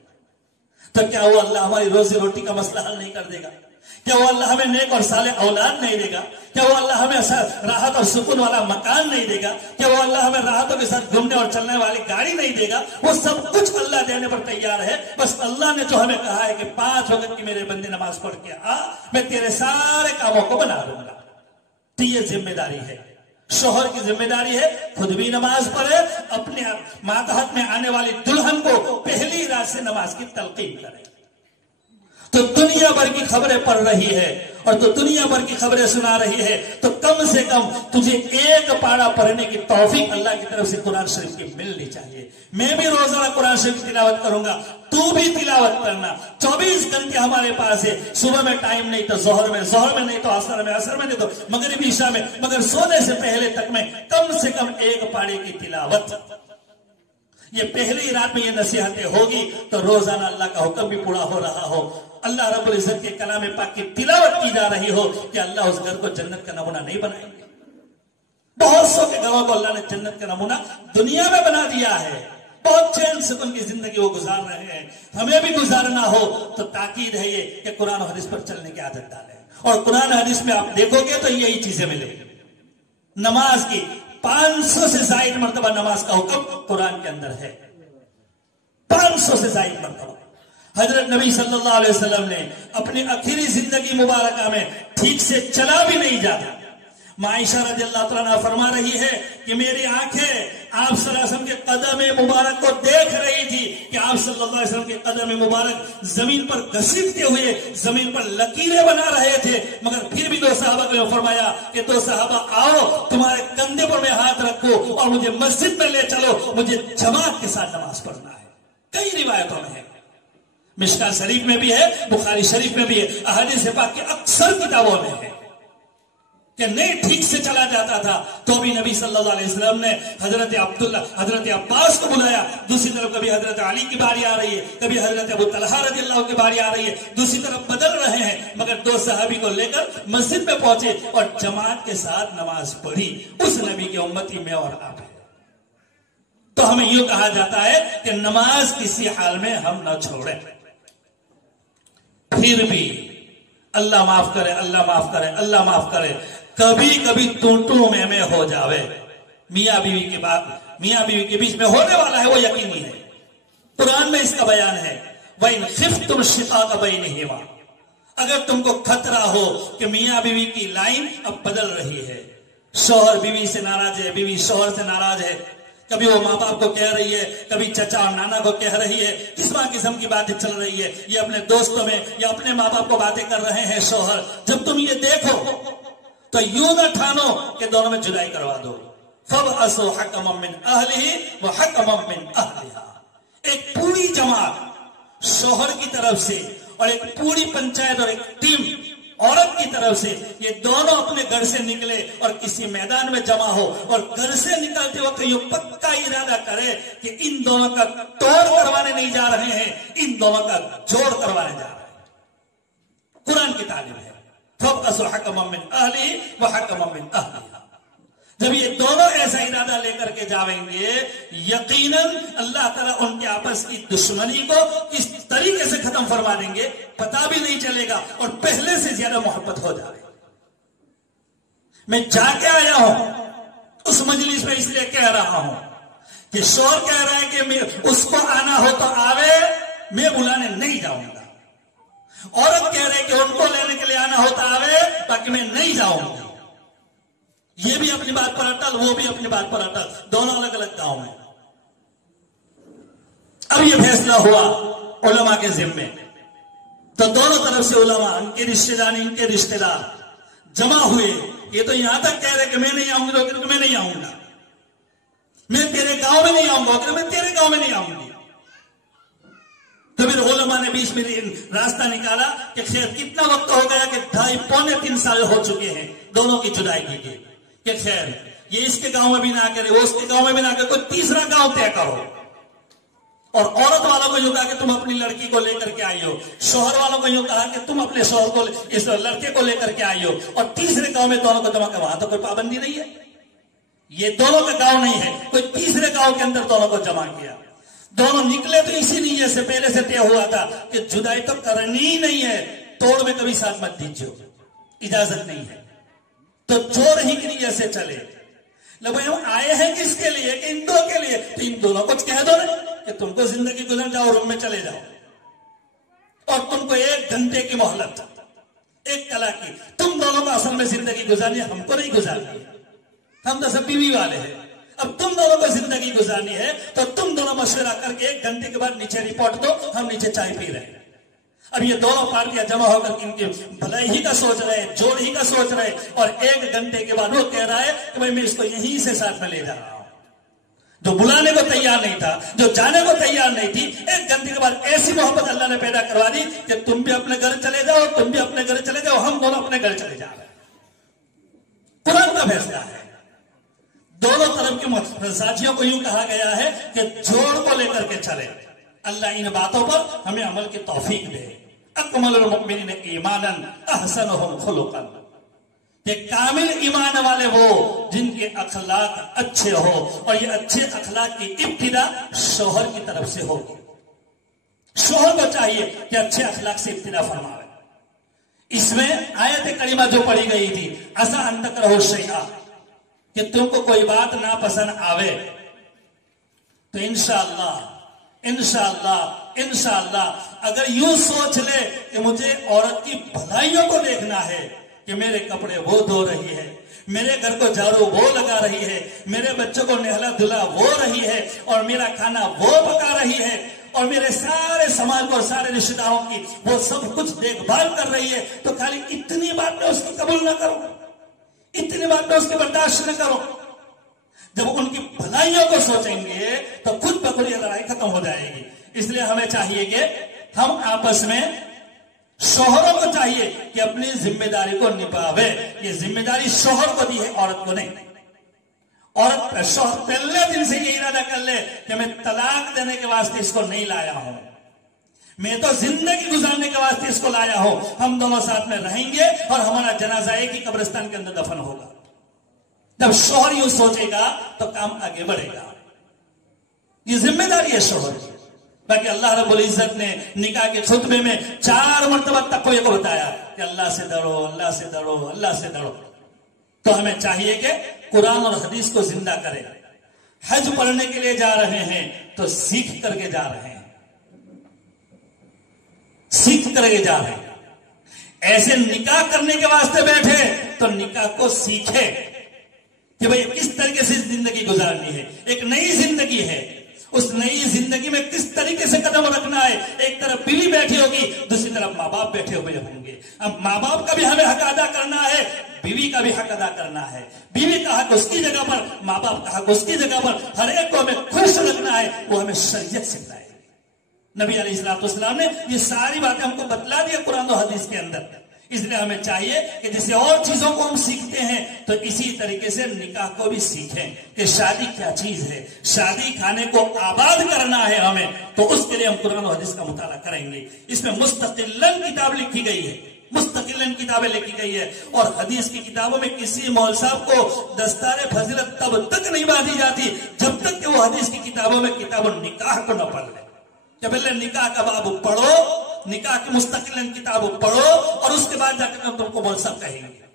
تو کیا وہ اللہ ہماری روزی روٹی کا مسئلہ حل نہیں کر دے گا؟ کیا وہ اللہ ہمیں نیک اور صالح اولاد نہیں دے گا؟ کیا وہ اللہ ہمیں راحت اور سکون والا مکان نہیں دے گا؟ کیا وہ اللہ ہمیں راحتوں کے ساتھ گھومنے اور چلنے والی گاڑی نہیں دے گا؟ وہ سب کچھ اللہ دینے پر تیار ہے. بس اللہ نے جو ہمیں کہا ہے کہ 5 وقت کی میرے بندے نماز پڑھ کے آ, میں تیرے سارے کاموں کو بنا دوں گا. تو یہ ذمہ داری ہے, شوہر کی ذمہ داری ہے. خود بھی نماز پڑھے, اپنے ماتحت میں آنے والی دلہن کو پہلی رات سے نماز کی تلقین کرے. تو دنیا بھر کی خبریں پڑھ رہی ہے اور تو دنیا بھر کی خبریں سنا رہی ہے, تو کم سے کم تجھے ایک پارہ پڑھنے کی توفیق اللہ کی طرف سے قرآن شریف کی ملنی چاہیے. میں بھی روزانہ قرآن شریف کی تلاوت کروں گا, تو بھی تلاوت کرنا. 24 گھنٹے ہمارے پاس ہے. صبح میں ٹائم نہیں تو ظہر میں نہیں تو عصر میں نہیں تو مغرب عشاء میں, مگر سونے سے پہلے تک میں کم سے کم ایک پارے کی تلاوت. یہ پہلی رات میں یہ نصیحتیں ہوگی تو روزانہ اللہ کا حکم بھی پورا ہو رہا ہو, اللہ رب العزت کے کلام پاک کی تلاوت کی جا رہی ہو کہ اللہ اس گھر کو جنت کا نمونہ نہیں بنائیں گے. بہت سو کے گھروں کو اللہ نے جنت کا نمونہ دنیا میں بنا دیا ہے. بہت چین سکون کی زندگی وہ گزار رہے ہیں. ہمیں بھی گزارنا ہو تو تاکید ہے یہ کہ قرآن و حدیث پر چلنے کی عادت ڈالیں. اور قرآن و حدیث میں آپ دیکھو گے تو یہی چیزیں ملیں گی. نماز کی 500 سے زائد مرتبہ نماز کا حکم قرآن کے اندر ہے. 500 سے زائد مرتبہ. حضرت نبی صلی اللہ علیہ وسلم نے اپنی آخری زندگی مبارکہ میں ٹھیک سے چلا بھی نہیں جاتا. عائشہ رضی اللہ تعالیٰ عنہ فرما رہی ہے کہ میری آنکھیں آپ صلی اللہ علیہ وسلم کے قدم مبارک کو دیکھ رہی تھی کہ آپ صلی اللہ علیہ وسلم کے قدم مبارک زمین پر گھسیٹتے ہوئے زمین پر لکیریں بنا رہے تھے. مگر پھر بھی 2 صحابہ کو فرمایا کہ 2 صحابہ آؤ, تمہارے کندھے پر میں ہاتھ رکھو اور مجھے مسجد میں لے چلو, مجھے جماعت کے ساتھ نماز پڑھنا ہے. کئی روایتوں میں ہے, مشکاۃ شریف میں بھی ہے, بخاری شریف میں بھی ہے, احادیث پاک کی اکثر کتابوں میں ہے کہ نہیں ٹھیک سے چلا جاتا تھا تو بھی نبی صلی اللہ علیہ وسلم نے حضرت عباس کو بلایا. دوسری طرف کبھی حضرت علی کی باری آ رہی ہے, کبھی حضرت ابو طلحہ رضی اللہ کی باری آ رہی ہے, دوسری طرف بدل رہے ہیں, مگر 2 صحابی کو لے کر مسجد میں پہنچے اور جماعت کے ساتھ نماز پڑھی. اس نبی کی امتی میں اور آپ ہیں. تو ہمیں یوں کہا جاتا ہے کہ نماز کسی حال میں ہم نہ چھوڑیں. پھر بھی اللہ معاف کرے, اللہ معاف کرے, اللہ معاف کرے, کبھی کبھی تو میں ہو جاوے. میاں بیوی کے بعد میاں بیوی کے بیچ میں ہونے والا ہے, وہ یقینی ہے. قرآن میں اس کا بیان ہے, وَإِنْ خِفْتُمْ شِقَاقَ بَيْنِهِمَا, اگر تم کو خطرہ ہو کہ میاں بیوی کی لائن اب بدل رہی ہے, شوہر بیوی سے ناراض ہے, بیوی شوہر سے ناراض ہے, کبھی وہ ماں باپ کو کہہ رہی ہے، کبھی چچا اور نانا کو کہہ رہی ہے، قسم کی باتیں چل رہی ہے، یہ اپنے دوستوں میں یا اپنے ماں باپ کو باتیں کر رہے ہیں شوہر. جب تم یہ دیکھو تو یوں نہ ٹھانو کہ دونوں میں جدائی کروا دو. فَبْعَثُوا حَكَمًا مِّنْ أَهْلِهِ وَحَكَمًا مِّنْ أَهْلِهَا. ایک پوری جماعت شوہر کی طرف سے اور ایک پوری پنچایت اور ایک ٹیم عورت کی طرف سے، یہ دونوں اپنے گھر سے نکلے اور کسی میدان میں جمع ہو اور گھر سے نکلتے وقت یہ پکا ارادہ کرے کہ ان دونوں کا توڑ کروانے نہیں جا رہے ہیں، ان دونوں کا جوڑ کروانے جا رہے ہیں. قرآن کی تعلیم ہے. فَبْعَثُوا حَكَمًا مِّنْ أَهْلِهِ وَحَكَمًا مِّنْ أَهْلِهَا. جب یہ دونوں ایسا ارادہ لے کر کے جاویں گے، یقیناً اللہ تعالیٰ ان کے آپس کی دشمنی کو اس طریقے سے ختم فرما دیں گے، پتا بھی نہیں چلے گا اور پہلے سے زیادہ محبت ہو جائے. میں جا کے آیا ہوں اس مجلس میں اس لیے کہہ رہا ہوں کہ شوہر کہہ رہا ہے کہ اس کو آنا ہو تو آوے، میں بلانے نہیں جاؤں گا. عورت کہہ رہے کہ ان کو لینے کے لیے آنا ہو تو آوے، باقی میں نہیں جاؤں گا. یہ بھی اپنی بات پر اٹل، وہ بھی اپنی بات پر اٹل، دونوں الگ الگ گاؤں میں. اب یہ فیصلہ ہوا علماء کے ذمے، تو دونوں طرف سے علماء، ان کے رشتے دار ان کے رشتے دار جمع ہوئے. یہ تو یہاں تک کہہ رہے کہ میں نہیں آؤں گا، کہ میں نہیں آؤں گا، میں تیرے گاؤں میں نہیں آؤں گا، کہ میں تیرے گاؤں میں نہیں آؤں گی. تو پھر علماء نے بیچ میں راستہ نکالا کہ خیر کتنا وقت ہو گیا کہ 2.5-3 سال ہو چکے ہیں دونوں کی جدائی کی، کہ خیر یہ اس کے گاؤں میں بھی نہ کرے، وہ اس کے گاؤں میں بھی نہ کرے، کوئی تیسرا گاؤں طے کرو. اور عورت والوں کو یوں کہا کہ تم اپنی لڑکی کو لے کر کے آئی ہو، شوہر والوں کو یوں کہا کہ تم اپنے شوہر کو، اس لڑکے کو لے کر کے آئی ہو، اور تیسرے گاؤں میں دونوں کو جمع کر. وہاں تو کوئی پابندی نہیں ہے، یہ دونوں کا گاؤں نہیں ہے، کوئی تیسرے گاؤں کے اندر دونوں کو جمع کیا. دونوں نکلے تو اسی نیت سے پہلے سے طے ہوا تھا کہ جدائی تو کرنی ہی نہیں ہے، توڑ میں کبھی ساتھ مت دیجیے، اجازت نہیں ہے. تو جوڑ ہی کی نیت سے چلے. لوگ ہم آئے ہیں کس کے لیے؟ کہ ان دو کے لیے. تو ان دونوں کو کہہ دو نا کہ تم کو زندگی گزر جاؤ، روم میں چلے جاؤ، اور تم کو 1 گھنٹے کی مہلت، 1 کلا کی. تم دونوں کو اصل میں زندگی گزارنی ہے، ہم کو نہیں گزارنی ہے، ہم تو سب بیوی والے ہیں. اب تم دونوں کو زندگی گزارنی ہے تو تم دونوں مشورہ کر کے 1 گھنٹے کے بعد نیچے رپورٹ دو، ہم نیچے چائے پی رہے ہیں. اب یہ دونوں پارٹیاں جمع ہو کر ان کے بھلائی ہی کا سوچ رہے، جوڑ ہی کا سوچ رہے، اور 1 گھنٹے کے بعد وہ کہہ رہا ہے کہ بھائی میں اس کو یہیں سے ساتھ میں لے جا رہا ہوں. جو بلانے کو تیار نہیں تھا، جو جانے کو تیار نہیں تھی، 1 گھنٹے کے بعد ایسی محبت اللہ نے پیدا کروا دی کہ تم بھی اپنے گھر چلے جاؤ، تم بھی اپنے گھر چلے جاؤ، ہم دونوں اپنے گھر چلے جا رہے ہیں. قرآن کا فیصلہ ہے. دونوں طرف کے ساتھیوں کو یوں کہا گیا ہے کہ جوڑ کو لے کر کے چلے. اللہ ان باتوں پر ہمیں عمل کی توفیق دے. اکمل المؤمنین ایمانا احسنهم خلقا. یہ کامل ایمان والے وہ جن کے اخلاق اچھے ہو، اور یہ اچھے اخلاق کی ابتدا شوہر کی طرف سے ہوگی. شوہر کو چاہیے کہ اچھے اخلاق سے ابتدا فرمائے. اس میں آیت کریمہ جو پڑھی گئی تھی، عسیٰ ان تکرہوا شیئا، کہ تم کو کوئی بات ناپسند آوے تو انشاءاللہ اگر یوں سوچ لے کہ مجھے عورت کی بھلائیوں کو دیکھنا ہے، کہ میرے کپڑے وہ دھو رہی ہے، میرے گھر کو جھاڑو وہ لگا رہی ہے، میرے بچوں کو نہلا دھلا وہ رہی ہے، اور میرا کھانا وہ پکا رہی ہے، اور میرے سارے سماج کو، سارے رشتے داروں کی وہ سب کچھ دیکھ بھال کر رہی ہے، تو خالی اتنی بات میں اس کی قبول نہ کروں، اتنی بات میں اس کی برداشت نہ کروں. جب ان کی بھلائیوں کو سوچیں گے تو خود بخود یہ لڑائی ختم ہو جائے گی. اس لیے ہمیں چاہیے کہ ہم آپس میں، شوہروں کو چاہیے کہ اپنی ذمہ داری کو نبھاوے. یہ ذمہ داری شوہر کو دی ہے، عورت کو نہیں. عورت شوہر پہلے دن سے یہ ارادہ کر لے کہ میں طلاق دینے کے واسطے اس کو نہیں لایا ہوں، میں تو زندگی گزارنے کے واسطے اس کو لایا ہوں. ہم دونوں ساتھ میں رہیں گے اور ہمارا جنازہ ایک ہی قبرستان کے اندر دفن ہوگا. جب شوہر یوں سوچے گا تو کام آگے بڑھے گا. یہ ذمہ داری ہے شوہر کی. باقی اللہ رب العزت نے نکاح کے خطبے میں 4 مرتبہ تقوی کو بتایا کہ اللہ سے ڈرو، اللہ سے ڈرو، اللہ سے ڈرو. تو ہمیں چاہیے کہ قرآن اور حدیث کو زندہ کریں. حج پڑھنے کے لیے جا رہے ہیں تو سیکھ کر کے جا رہے ہیں، سیکھ کر کے جا رہے ہیں. ایسے نکاح کرنے کے واسطے بیٹھے تو نکاح کو سیکھے کہ کہ بھئی کس طریقے سے زندگی گزارنی ہے. ایک نئی زندگی ہے، اس نئی زندگی میں کس طریقے سے قدم رکھنا ہے. ایک طرف بیوی بیٹھی ہوگی، دوسری طرف ماں باپ بیٹھے ہوئے ہوں گے. اب ماں باپ کا بھی ہمیں حق ادا کرنا ہے، بیوی کا بھی حق ادا کرنا ہے. بیوی کا حق اس کی جگہ پر، ماں باپ کا حق اس کی جگہ پر. ہر ایک کو ہمیں خوش رکھنا ہے، وہ ہمیں شریعت سے بتائے. نبی علیہ السلام نے یہ ساری باتیں ہم کو بتلا دیا قرآن و حدیث کے اندر. اس لیے ہمیں چاہیے کہ جیسے اور چیزوں کو ہم سیکھتے ہیں تو اسی طریقے سے نکاح کو بھی سیکھیں کہ شادی کیا چیز ہے. شادی خانے کو آباد کرنا ہے ہمیں، تو اس کے لیے ہم قرآن و حدیث کا مطالعہ کریں گے. اس میں مستقلاً کتاب لکھی گئی ہے، مستقلاً کتابیں لکھی گئی ہے. اور حدیث کی کتابوں میں کسی مول صاحب کو دستار فضیلت تب تک نہیں باندھی جاتی جب تک کہ وہ حدیث کی کتابوں میں کتاب النکاح کو نہ پڑھ لے. کہ پہلے نکاح کا باب پڑھو، نکاح کی مستقلاً کتاب پڑھو، اور اس کے بعد جا کر تم کو مول صاحب کہیں گے.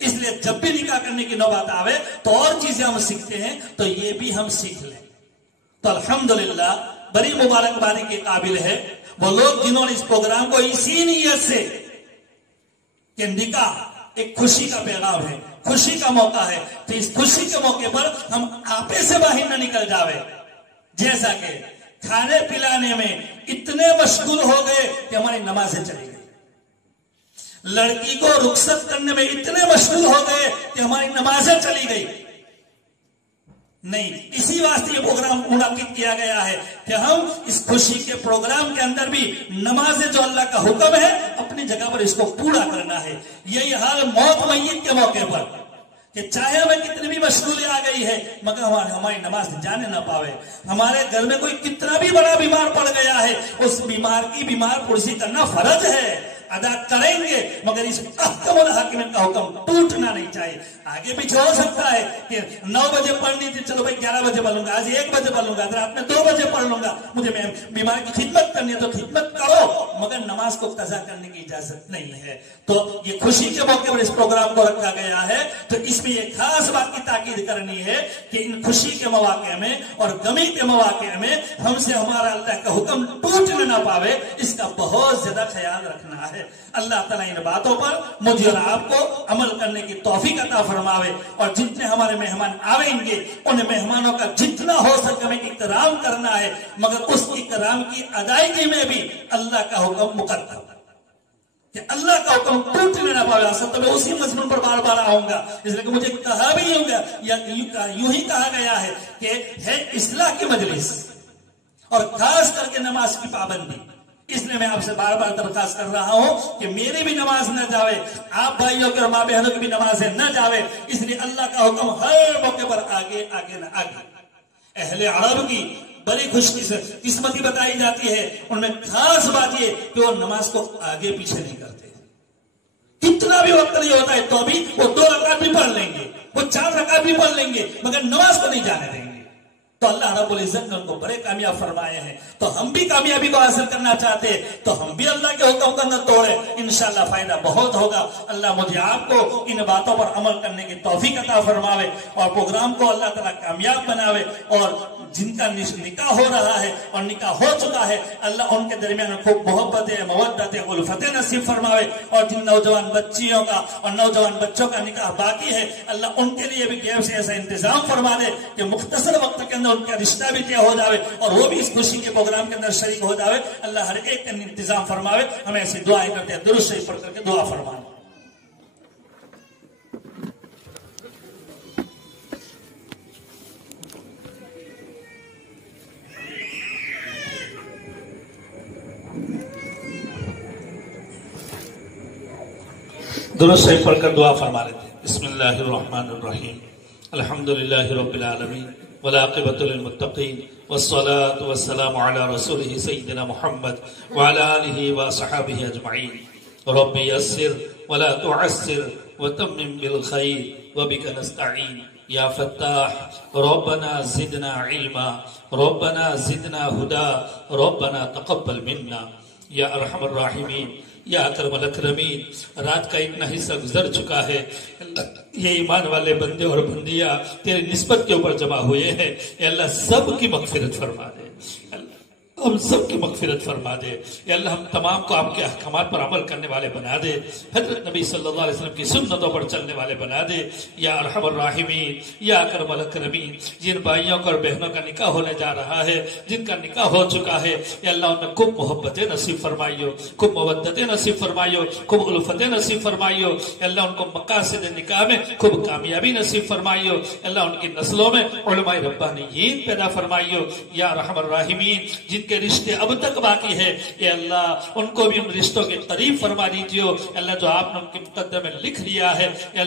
اس لیے جب بھی نکاح کرنے کی نوبت آوے تو اور چیزیں ہم سیکھتے ہیں تو یہ بھی ہم سیکھ لیں. تو الحمدللہ بڑی مبارکبادی کے قابل ہے وہ لوگ جنہوں نے اس پروگرام کو اسی نیت سے کہ نکاح ایک خوشی کا پیغام ہے، خوشی کا موقع ہے، تو اس خوشی کے موقع پر ہم آپے سے باہر نہ نکل جاوے. جیسا کہ کھانے پلانے میں اتنے مشغول ہو گئے کہ ہماری نمازیں چلی گئی. لڑکی کو رخصت کرنے میں اتنے مشغول ہو گئے کہ ہماری نمازیں چلی گئی. نہیں، اسی واسطے یہ پروگرام منعقد کیا گیا ہے کہ ہم اس خوشی کے پروگرام کے اندر بھی نمازیں جو اللہ کا حکم ہے اپنی جگہ پر اس کو پورا کرنا ہے. یہی حال موت میت کے موقع پر کہ چاہے ہمیں کتنی بھی مشغولی آ گئی ہے مگر ہماری نماز جانے نہ پاوے. ہمارے گھر میں کوئی کتنا بھی بڑا بیمار پڑ گیا ہے، اس بیمار کی بیمار پرسی کرنا فرض ہے، ادا کریں گے، مگر اس احکم الحاکمین کا حکم ٹوٹنا نہیں چاہیے. آگے پیچھے ہو سکتا ہے کہ 9 بجے پڑھنی تھی، چلو بھائی 11 بجے پڑھ لوں گا، آج 1 بجے پڑھ لوں گا، رات میں 2 بجے پڑھ لوں گا. مجھے بیمار کی خدمت کرنی ہے تو خدمت کرو، مگر نماز کو قضا کرنے کی اجازت نہیں ہے. تو یہ خوشی کے موقع پر اس پروگرام کو رکھا گیا ہے. تو اس میں یہ خاص بات کی تاکید کرنی ہے کہ ان خوشی کے مواقع میں اور غمی کے مواقع میں ہم سے ہمارا اللہ کا حکم ٹوٹنے نہ پاوے، اس کا بہت زیادہ خیال رکھنا ہے. اللہ تعالیٰ ان باتوں پر مجھے اور آپ کو عمل کرنے کی توفیق عطا فرماوے. اور جتنے ہمارے مہمان آئیں گے ان مہمانوں کا جتنا ہو سکے ہمیں اکرام کرنا ہے، مگر اس اکرام کی ادائیگی میں بھی اللہ کا حکم مقدم کہ اللہ کا حکم ٹوٹنے نہ پاوے. اصل تو میں اسی مضمون پر بار بار آؤں گا، اس لیے کہ مجھے کہا بھی ہوگا یا یوں ہی کہا گیا ہے کہ ہے اصلاح کی مجلس اور خاص کر کے نماز کی پابندی. اس لیے میں آپ سے بار بار درخواست کر رہا ہوں کہ میری بھی نماز نہ جاوے، آپ بھائیوں کے اور ماں بہنوں کی بھی نمازیں نہ جاوے. اس لیے اللہ کا حکم ہر موقع پر آگے آگے نہ آگے. اہل عرب کی بڑی خوش قسمتی بتائی جاتی ہے، ان میں خاص بات یہ کہ وہ نماز کو آگے پیچھے نہیں کرتے. کتنا بھی وقت نہیں ہوتا ہے تو بھی وہ 2 رکعت بھی پڑھ لیں گے، وہ 4 رکعت بھی پڑھ لیں گے، مگر نماز کو نہیں جانے دیں گے. تو اللہ رب العزت نے ان کو بڑے کامیاب فرمائے ہیں. تو ہم بھی کامیابی کو حاصل کرنا چاہتے ہیں تو ہم بھی اللہ کے حکم کو نہ توڑیں، انشاءاللہ فائدہ بہت ہوگا. اللہ مجھے آپ کو ان باتوں پر عمل کرنے کی توفیق عطا فرماوے اور پروگرام کو اللہ تعالیٰ کامیاب بناوے. اور جن کا نکاح ہو رہا ہے اور نکاح ہو چکا ہے اللہ ان کے درمیان خوب محبت مودت الفت نصیب فرماوے. اور جن نوجوان بچیوں کا اور نوجوان بچوں کا نکاح باقی ہے اللہ ان کے لیے بھی غیب سے ایسا انتظام فرما دے کہ مختصر وقت کے اندر ان کا رشتہ بھی طے ہو جاوے اور وہ بھی اس خوشی کے پروگرام کے اندر شریک ہو جاوے. اللہ ہر ایک کا انتظام فرماوے. ہمیں ایسی دعائیں کرتے ہیں، درود شریف پڑھ کر کے دعا فرمائیں. درود شریف پڑھ کر دعا فرما لیتے ہیں. بسم اللہ الرحمن الرحیم. الحمدللہ رب العالمین والعاقبۃ للمتقین والصلاة والسلام علی رسولہ سیدنا محمد وعلی آلہ وصحابہ اجمعین. رب یسر ولا تعسر وتمم بالخیر وبک نستعین. یا فتاح ربنا زدنا علما ربنا زدنا ہدا ربنا تقبل منا. یا ارحم الراحمین یا اکرم الاکرمین. رات کا اتنا حصہ گزر چکا ہے، یہ ایمان والے بندے اور بندیاں تیرے نسبت کے اوپر جمع ہوئے ہیں، اے اللہ سب کی مغفرت فرما دے. ہم سب کی مغفرت فرما دے یا اللہ ہم تمام کو آپ کے احکامات پر عمل کرنے والے بنا دے حضرت نبی صلی اللہ علیہ وسلم کی سنتوں پر چلنے والے بنا دے یا ارحم الراحمین یا اکرم الاکرمین جن بھائیوں کا اور بہنوں کا نکاح ہونے جا رہا ہے جن کا نکاح ہو چکا ہے یا اللہ ان میں خوب محبتیں نصیب فرمائیو خوب مودتیں نصیب فرمائیو خوب الفتیں نصیب فرمائیو یا اللہ ان کو مقاصد نکاح میں خوب کامیابی نصیب فرمائیو یا اللہ ان کی نسلوں میں علماء ربانیین پیدا فرمائیو یا ارحم الراحمین جن کے رشتے اب تک باقی ہے اے اللہ ان کو بھی ان رشتوں کے قریب فرما دیجیو اللہ جو آپ نے ان کے مقدر میں لکھ لیا ہے اے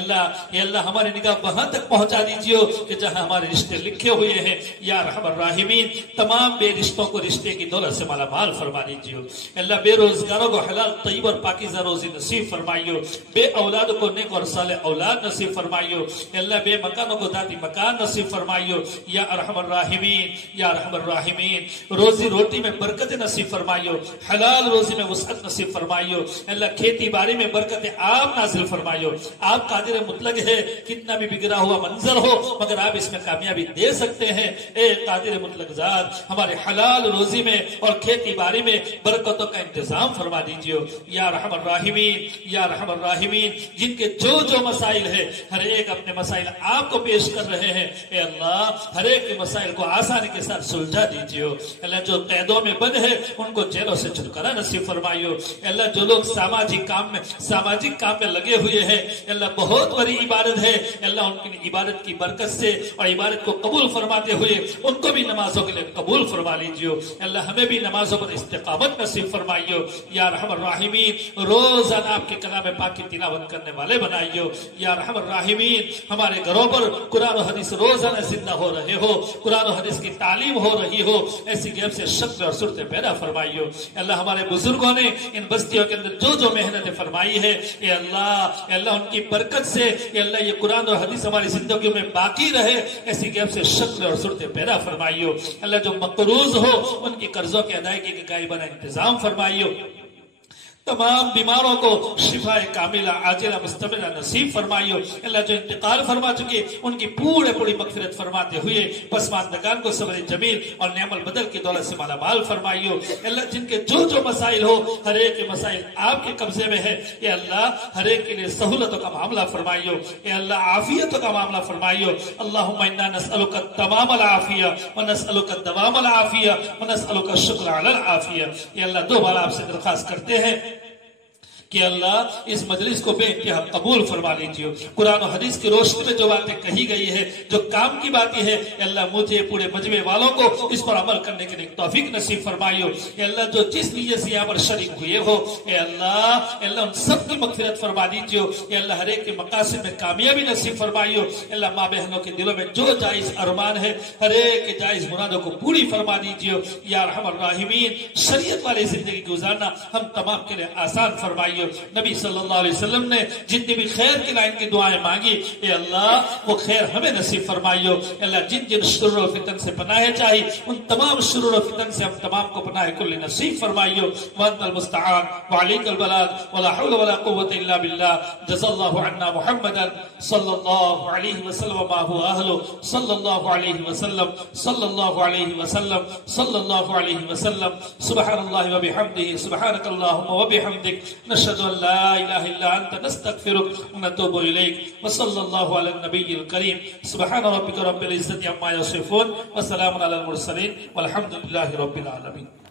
اللہ ہماری نگاہ وہاں تک پہنچا دیجیو کہ جہاں ہمارے رشتے لکھے ہوئے ہیں یا رحم الراحمین تمام بے رشتوں کو رشتے کی دولت سے مالا مال فرما دیجیو اللہ بے روزگاروں کو حلال طیب اور پاکیزہ روزی نصیب فرمائیو بے اولاد کو نیک اور صالح اولاد نصیب فرمائیو اللہ بے مکانوں کو ذاتی مکان نصیب فرمائیو یا ارحم الراحمین یا رحم الراحمین روزی روٹی میں برکت نصیب فرمائیو حلال روزی میں وسعت نصیب فرمائیو اللہ کھیتی باڑی میں برکت آپ نازل فرمائیو آپ قادر مطلق ہے کتنا بھی بگڑا ہوا منظر ہو مگر آپ اس میں کامیابی دے سکتے ہیں اے قادر مطلق ذات ہمارے حلال روزی میں اور کھیتی باڑی میں برکتوں کا انتظام فرما دیجیے یا رحم الراحمین یا رحم الراحمین جن کے جو مسائل ہے ہر ایک اپنے مسائل آپ کو پیش کر رہے ہیں اے اللہ ہر ایک کے مسائل کو آسانی کے ساتھ سلجھا دیجیے اللہ جو قیدوں میں بند ہے ان کو جیلوں سے چھٹکارا نصیب فرمائیو اللہ جو لوگ ساماجک کام میں لگے ہوئے ہیں اللہ بہت بڑی عبادت ہے اللہ ان کی عبادت کی برکت سے اور عبادت کو قبول فرماتے ہوئے ان کو بھی نمازوں کے لیے قبول فرما لیجیو اللہ ہمیں بھی نمازوں پر استقامت نصیب فرمائیو یا رحم الراحمین روزانہ آپ کے کلام پاک کی تلاوت کرنے والے بنائیو یا رحم الراحمین ہمارے گھروں پر قرآن و حدیث روزانہ زندہ ہو رہے ہو قرآن و حدیث کی تعلیم ہو رہی ہو ایسی غیب سے شکل اور صورتیں پیدا فرمائیو اللہ ہمارے بزرگوں نے ان بستیوں کے اندر جو محنتیں فرمائی ہے اے اللہ ان کی برکت سے اے اللہ یہ قرآن اور حدیث ہماری زندگیوں میں باقی رہے ایسی غیب سے شکل اور صورتیں پیدا فرمائیو اللہ جو مقروض ہو ان کی قرضوں کی ادائیگی کا غائبانہ انتظام فرمائیو تمام بیماروں کو شفا کاملہ عاجلہ مستمرہ نصیب فرمائیو اللہ جو انتقال فرما چکے ان کی پوری مغفرت فرماتے ہوئے پسماندگان کو صبر جمیل اور نعم البدل کی دولت سے مالا مال فرمائیو اللہ جن کے جو مسائل ہو ہر ایک کے مسائل آپ کے قبضے میں ہے اے اللہ ہر ایک کے لیے سہولتوں کا معاملہ فرمائیو اے اللہ عافیتوں کا معاملہ فرمائیو اللہم انا نسألک التمام العافیہ ونسألک الدوام العافیہ ونسألک الشکر علی العافیہ اے اللہ دو بار آپ سے درخواست کرتے ہیں کہ اللہ اس مجلس کو بے انتہا قبول فرما لیجیے قرآن و حدیث کی روشنی میں جو باتیں کہی گئی ہے جو کام کی باتیں ہے اے اللہ مجھے پورے مجمع والوں کو اس پر عمل کرنے کے لیے توفیق نصیب فرمائیو اے اللہ جو جس نیت سے یہاں پر شریک ہوئے ہو اے اللہ ان سب کی مغفرت فرما دیجیے اے اللہ ہر ایک کے مقاصد میں کامیابی نصیب فرمائیو اے اللہ ماں بہنوں کے دلوں میں جو جائز ارمان ہے ہر ایک کے جائز مرادوں کو پوری فرما دیجیے یا ارحم الراحمین شریعت والی زندگی گزارنا ہم تمام کے لیے آسان فرمائیو نبی صلی اللہ علیہ وسلم نے جتنی بھی خیر کی لائن کی دعائیں مانگی اے اللہ وہ خیر ہمیں نصیب فرمائیو اللہ جن شرور و فتن سے پناہ چاہی ان تمام شرور و فتن سے ہم تمام کو پناہ کل نصیب فرمائیو وانت المستعان وعلیک البلاغ ولا حول ولا قوة الا باللہ جزا اللہ عنا محمدا صلی اللہ علیہ وسلم وما هو اہلو صلی اللہ علیہ وسلم صلی اللہ علیہ وسلم صلی اللہ علیہ وسلم سبحان اللہ وبحمدہ سبحانک اللہم وبحمدک نشہد ان لا الہ الا انت نستغفرک ونتوب الیک وصلی اللہ علی النبی الکریم سبحان ربک رب العزت عما یصفون وسلام علی المرسلین والحمد للہ رب العالمین.